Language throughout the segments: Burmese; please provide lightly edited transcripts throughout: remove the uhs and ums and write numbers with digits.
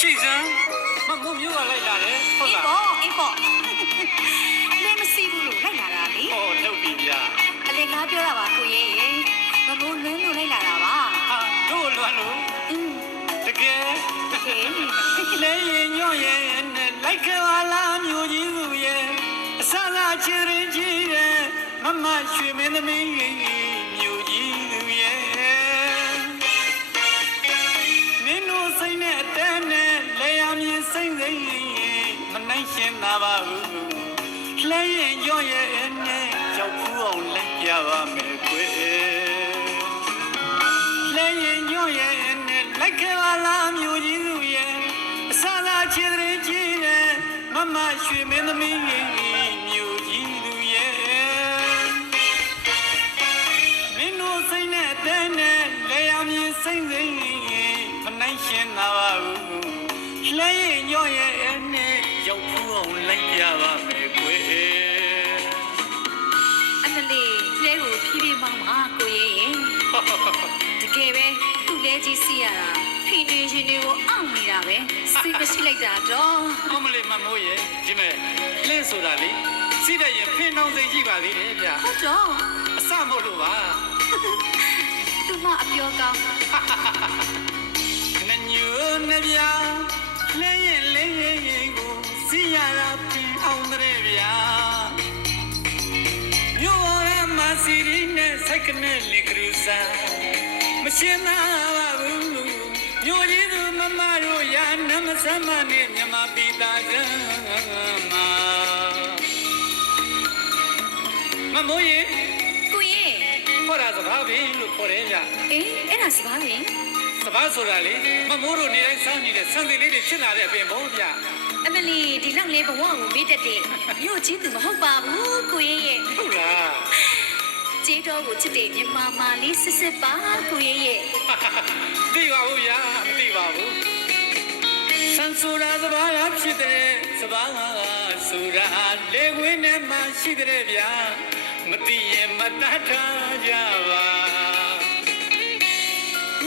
ချိစံမမိုးမျိုးကလိုက်လာတယ်ဟုတ်လားအေးပေါ့လဲမစီဘူးလို့လိုက်လာတာလေဟောထုတ်ပြီဗျာအလေကားပြောတာပါကိုရဲ့မမိုးလွန်းလို့လိုက်လာတာပါဟာတို့လွမ်းလို့တကယ်လဲရင်ညွန့်ရဲ့နဲ့လိုက်ခဲ့ပါလားမျိုးကြီးစုရဲ့အစလာချင်ရင်ကြီးရဲ့မမရွှေမင်းသမီးမျိုးကြီးစုရဲ့မင်းတို့စိတ်နဲ့အတန်းနဲ့လဲရမြင်စိမ့်စိမ့်မနိုင်ရှင်သာပါဘူးလဲရင်ညွန့်ရဲ့နဲ့ရောက်ဖူးအောင်လက်ပြပါမယ်ကွယ်လဲရင်ညွန့်ရဲ့နဲ့လိုက်ခဲ့ပါလားမျိုးကြီးစုရဲ့အစလာချင်ရင်ကြီးရဲ့မမရွှေမင်းသမီးမျိုးကြီးသူရဲ့မင်းတို့စိတ်နဲ့အတန်းနဲ့လဲရမြင်စိမ့်စိမ့်မနိုင်ရှင်သာပါဘူးလဲရင်ညွန့်ရဲ့နဲ့ရောက်ဖူးအောင်လိုက်ပြပါမယ်ကွယ်အမလေးလဲကိုဖြည်းဖြည်းမောင်းပါကိုရဲ့တကယ်ပဲသူ့လဲကြီးစီရတာဖိနေရှင်တွေကိုအောင့်နေတာပဲစိတ်မရှိလိုက်တာတော့အမလေးမမိုးရဲ့ဒီမဲ့လှင်းဆိုတာလေစီးတဲ့ရင်ဖင်နှောင်းစိတ်ကြီးပါသေးတယ်ဗျဟုတ်တော့အစမို့လို့ပါသူမအပြောကောင်းနညူနဗျာလဲရင်လဲရင်ကိုစီးရတာဖင်အောင်တဲ့ဗျာမျိုးရမစီရီနဲ့စိုက်ကနေလီကရူစာမရှင်းသာပါဘူးမျိုးကြီးသူမမတို့ရာနမစမနဲ့မြမပိတာကမှာမမိုးရေကိုရဲ့ခေါ်တာစကားပင်လို့ခေါ်တယ်ဗျအေးအဲ့ဒါစကားပင်စကားဆိုတာလေမမိုးတို့နေတိုင်းစောင်းနေတဲ့ဆန်သေးလေးတွေဖြစ်လာတဲ့အပင်ပေါ့ဗျအမလီဒီလောက်လေးဘဝကိုမေ့တတ်တယ်မြို့ကြီးသူမဟုတ်ပါဘူးကိုရဲ့ဟုတ်လားကျေးတော်ကိုချစ်တယ်မြမမာလေးစစ်စစ်ပါကိုရဲ့သိပါဘူးဗျာမသိပါဘူးဆန်ဆိုတာစဘာလားဖြစ်တဲ့စဘာကဆိုတာလေခွင်းထဲမှာရှိတဲ့ဗျာမသိရင်မတတ်ထားကြပါ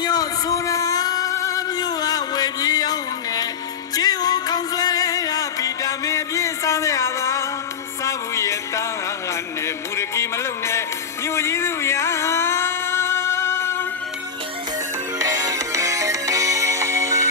ညော့ဆိုတာ